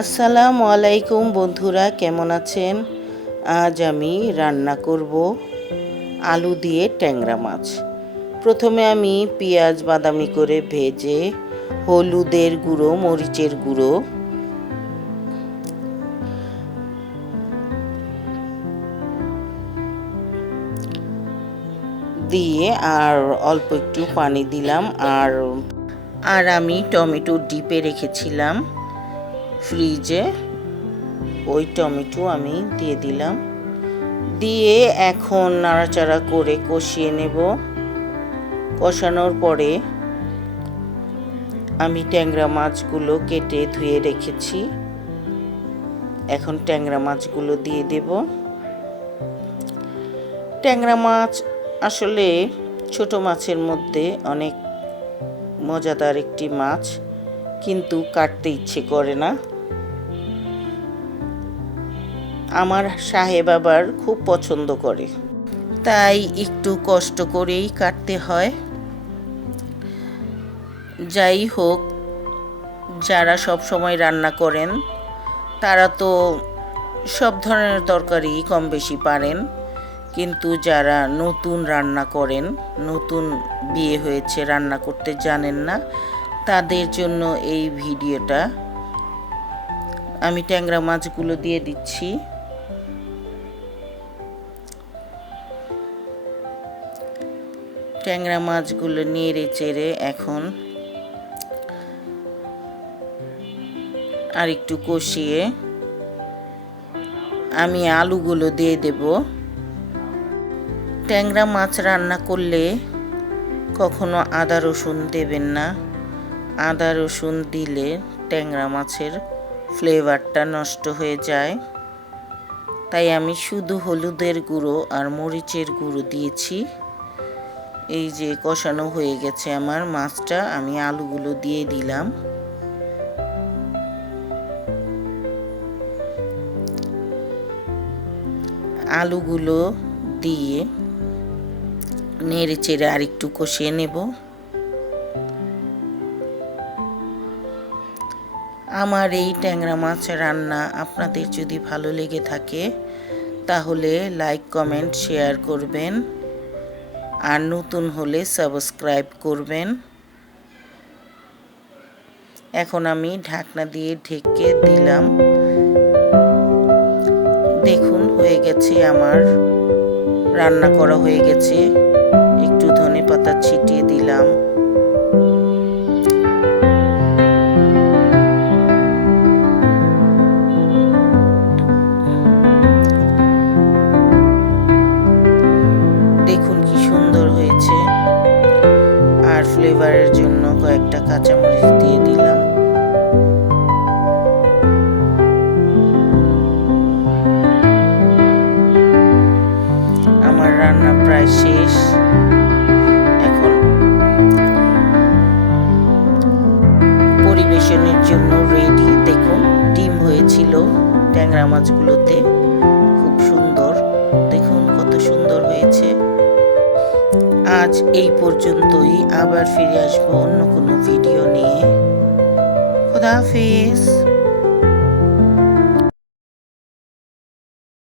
আসসালামু আলাইকুম বন্ধুরা, কেমন আছেন? আজ আমি রান্না করব আলু দিয়ে ট্যাংরা মাছ। প্রথমে আমি পেঁয়াজ বাদামি করে ভেজে হলুদের গুঁড়ো, মরিচের গুঁড়ো, দিয়ে আর অল্প একটু পানি দিলাম। আর আর আমি টমেটো ডিপে রেখেছিলাম। ফ্রিজে ওই টমেটো আমি দিয়ে দিলাম। দিয়ে এখন নাড়াচাড়া করে কষিয়ে নেব। কষানোর পরে আমি ট্যাংরা মাছগুলো কেটে ধুয়ে রেখেছি। এখন ট্যাংরা মাছগুলো দিয়ে দেব। ট্যাংরা মাছ আসলে ছোট মাছের মধ্যে অনেক মজাদার একটি মাছ, কিন্তু কাটতে ইচ্ছে করে না। আমার সাহেব আবার খুব পছন্দ করে। তাই একটু কষ্ট করেই কাটতে হয়। যাই হোক, যারা সব সময় রান্না করেন, তারা তো সব ধরনের তরকারি কম বেশি পারেন। কিন্তু যারা নতুন রান্না করেন, নতুন বিয়ে হয়েছে, রান্না করতে জানেন না, তাদের জন্য এই ভিডিওটা আমি ট্যাংরা মাছগুলো দিয়ে দিচ্ছি। ট্যাংরা মাছগুলো নেড়ে চেড়ে এখন আর একটু কষিয়ে আমি আলুগুলো দিয়ে দেব। ট্যাংরা মাছ রান্না করলে কখনো আদা রসুন দেবেন না। আদা রসুন দিলে ট্যাংরা মাছের ফ্লেভারটা নষ্ট হয়ে যায়। তাই আমি শুধু হলুদের গুঁড়ো আর মরিচের গুঁড়ো দিয়েছি। এই যে কষানো হয়ে গেছে আমার মাছটা, আমি আলুগুলো দিয়ে দিলাম। আলুগুলো দিয়ে নেড়ে চেড়ে আর একটু কষিয়ে নেব। আমার এই ট্যাংরা মাছ রান্না আপনাদের যদি ভালো লেগে থাকে, তাহলে লাইক কমেন্ট শেয়ার করবেন। আর নতুন হলে সাবস্ক্রাইব করবেন। এখন আমি ঢাকনা দিয়ে ঢেকে দিলাম। দেখুন, হয়ে গেছে আমার, রান্না করা হয়ে গেছে। একটু ধনে পাতা ছিটিয়ে দিলাম। ফ্লেভারের জন্য কয়েকটা কাঁচামরিচ দিয়ে দিলাম। আমার রান্না প্রায় শেষ। এখন পরিবেশনের জন্য রেডি দেখুন, ডিম হয়েছিল ট্যাংরা মাছগুলোতে। খুব সুন্দর। দেখুন কত সুন্দর হয়েছে। আজ এই পর্যন্তই। আবার ফিরে আসব অন্য কোনো ভিডিও নিয়ে। খোদা হাফিজ।